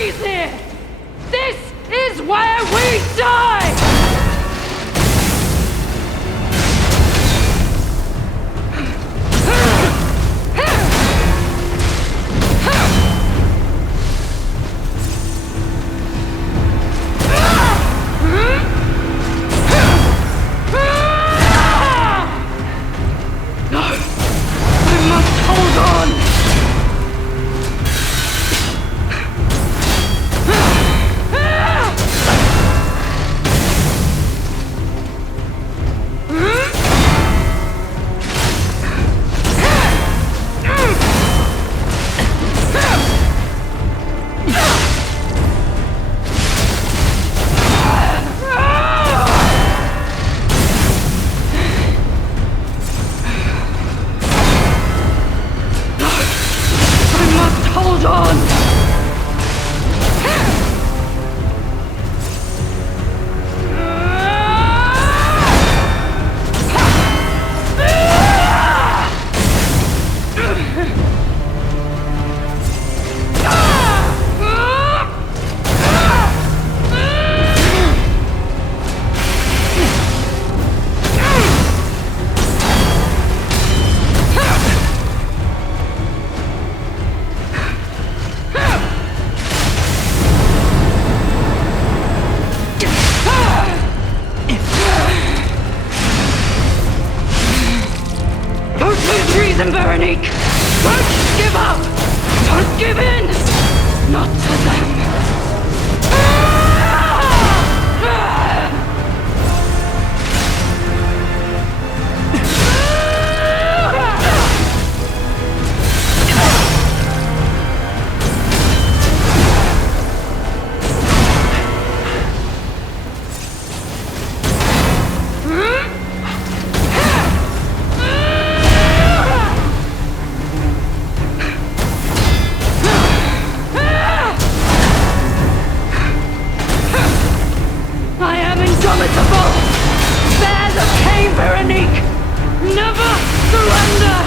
freeze here! This is where we die! Veronique! Don't give up! Don't give in! Not to them! Bear the pain, Veronique! Never surrender!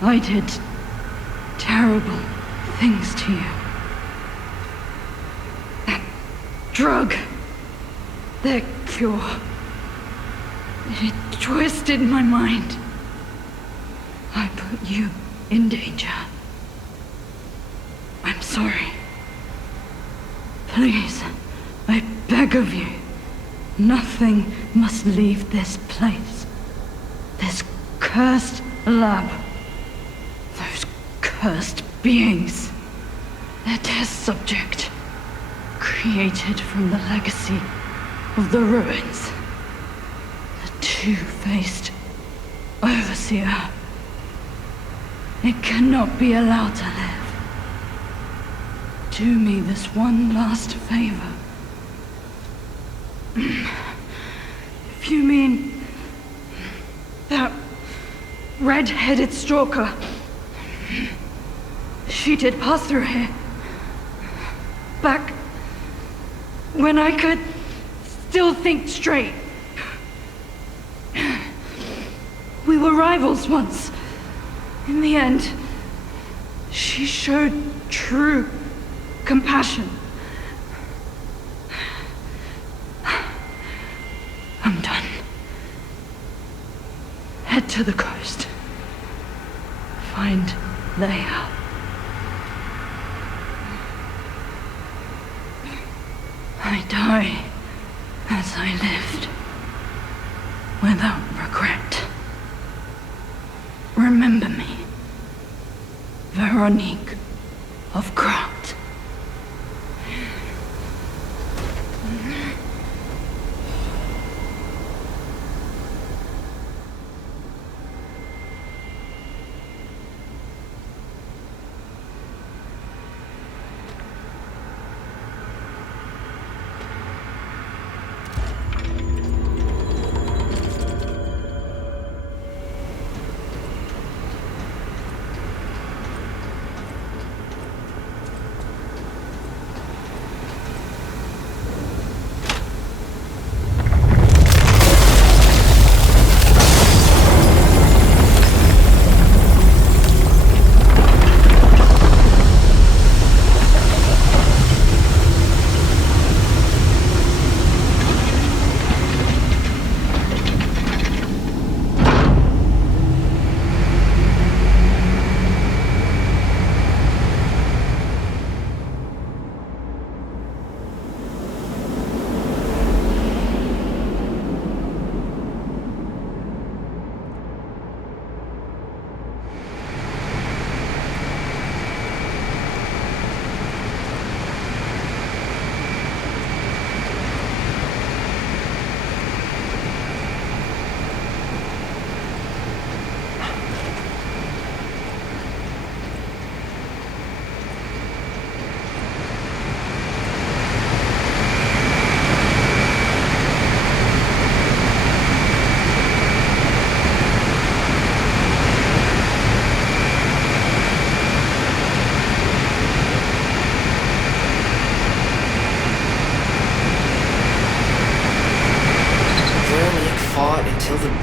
I did terrible things to you. That drug, their cure, it twisted my mind. I put you in danger. I'm sorry. Please, I beg of you, nothing must leave this place. This cursed lab. Those cursed beings. Their test subject. Created from the legacy of the ruins. The two-faced overseer. It cannot be allowed to live. Do me this one last favor. If you mean that red-headed stalker, she did pass through here. Back when I could still think straight. We were rivals once. In the end, she showed true compassion. I'm done. Head to the coast. Find Leia. I die as I lived, without regret. Veronique of Grant.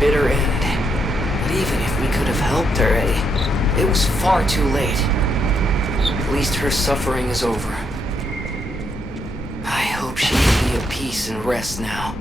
Bitter end. But even if we could have helped her, it was far too late. At least her suffering is over. I hope she can be at peace and rest now.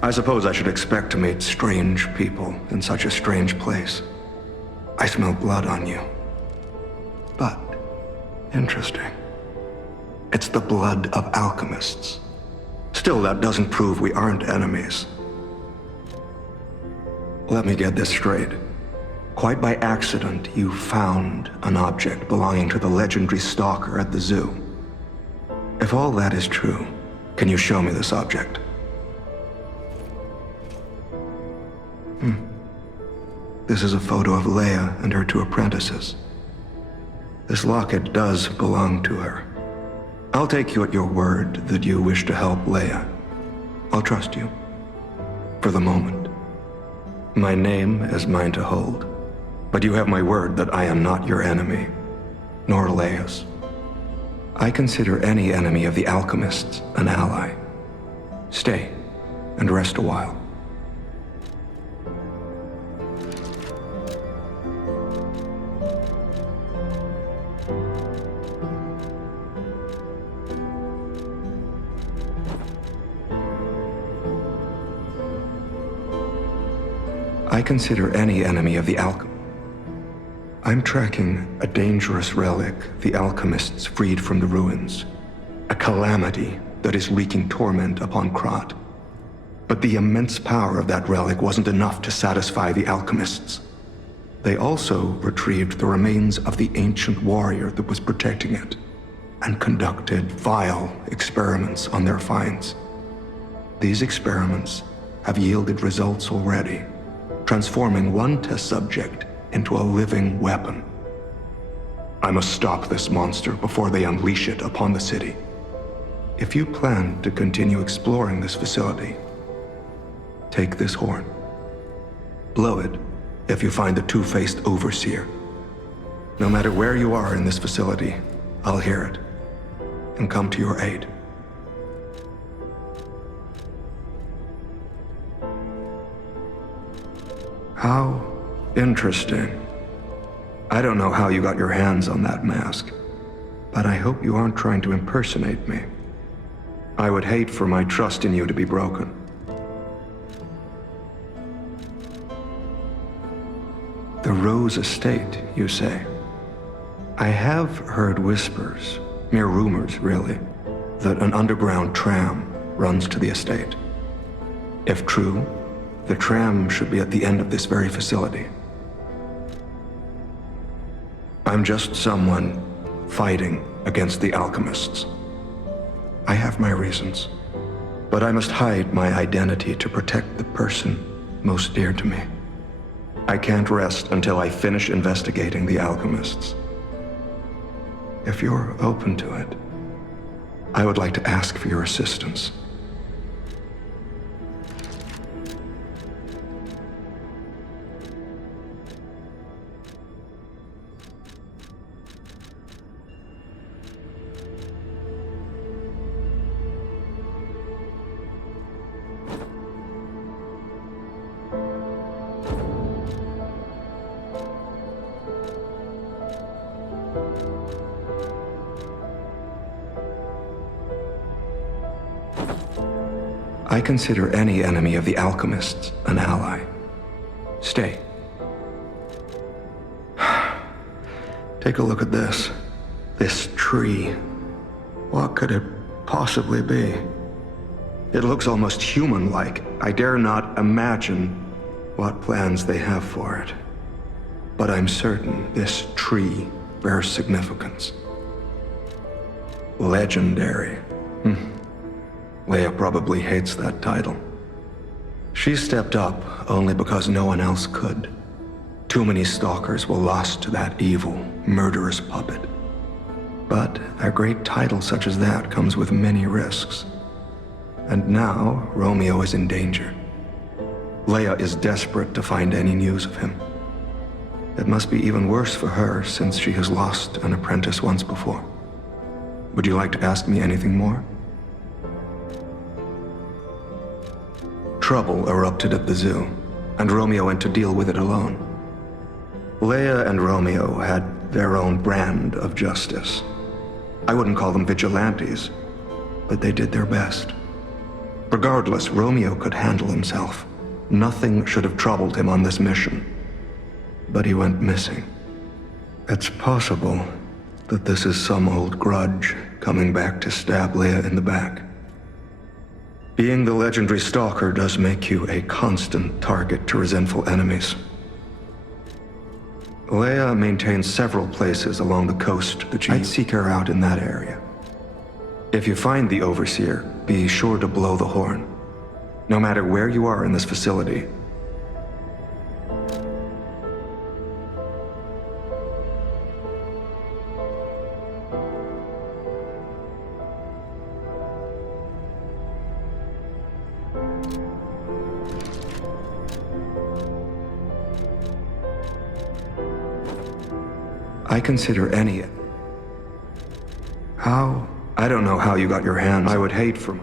I suppose I should expect to meet strange people in such a strange place. I smell blood on you. But, interesting. It's the blood of alchemists. Still, that doesn't prove we aren't enemies. Let me get this straight. Quite by accident, you found an object belonging to the legendary stalker at the zoo. If all that is true, Can you show me this object? This is a photo of Leia and her two apprentices. This locket does belong to her. I'll take you at your word that you wish to help Leia. I'll trust you. For the moment. My name is mine to hold. But you have my word that I am not your enemy, nor Leia's. I consider any enemy of the alchemists an ally. Stay and rest a while. I consider any enemy of the I'm tracking a dangerous relic the alchemists freed from the ruins. A calamity that is wreaking torment upon Krat. But the immense power of that relic wasn't enough to satisfy the alchemists. They also retrieved the remains of the ancient warrior that was protecting it, and conducted vile experiments on their finds. These experiments have yielded results already, transforming one test subject into a living weapon. I must stop this monster before they unleash it upon the city. If you plan to continue exploring this facility, take this horn. Blow it if you find the two-faced overseer. No matter where you are in this facility, I'll hear it and come to your aid. How interesting. I don't know how you got your hands on that mask, but I hope you aren't trying to impersonate me. I would hate for my trust in you to be broken. The Rose Estate, you say? I have heard whispers, mere rumors really, that an underground tram runs to the estate. If true, the tram should be at the end of this very facility. I'm just someone fighting against the alchemists. I have my reasons, but I must hide my identity to protect the person most dear to me. I can't rest until I finish investigating the alchemists. If you're open to it, I would like to ask for your assistance. I consider any enemy of the alchemists an ally. Stay. Take a look at this. This tree. What could it possibly be? It looks almost human-like. I dare not imagine what plans they have for it. But I'm certain this tree bears significance. Legendary. Leia probably hates that title. She stepped up only because no one else could. Too many stalkers were lost to that evil, murderous puppet. But a great title such as that comes with many risks. And now, Romeo is in danger. Leia is desperate to find any news of him. It must be even worse for her since she has lost an apprentice once before. Would you like to ask me anything more? Trouble erupted at the zoo, and Romeo went to deal with it alone. Leia and Romeo had their own brand of justice. I wouldn't call them vigilantes, but they did their best. Regardless, Romeo could handle himself. Nothing should have troubled him on this mission. But he went missing. It's possible that this is some old grudge coming back to stab Leia in the back. Being the legendary stalker does make you a constant target to resentful enemies. Leia maintains several places along the coast that I'd seek her out in that area. If you find the Overseer, be sure to blow the horn. No matter where you are in this facility. I consider any... How? I don't know how you got your hands. I would hate for...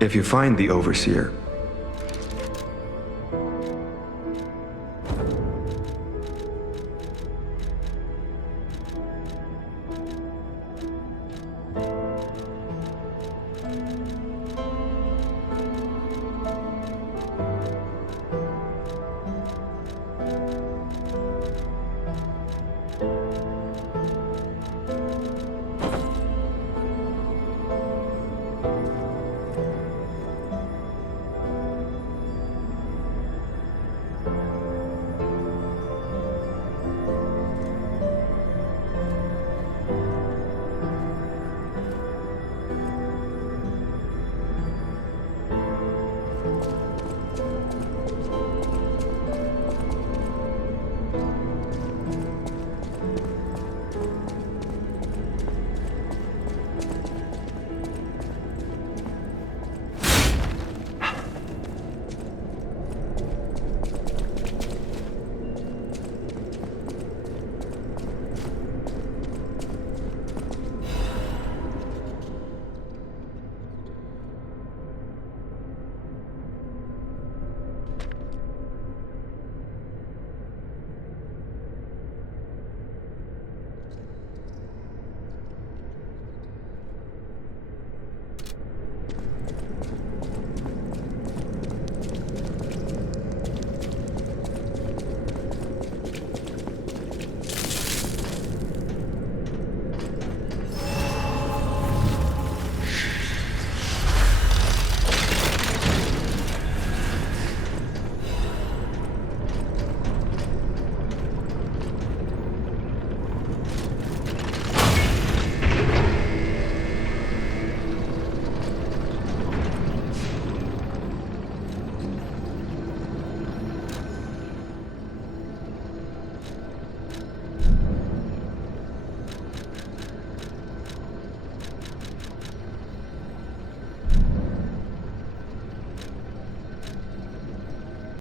If you find the Overseer,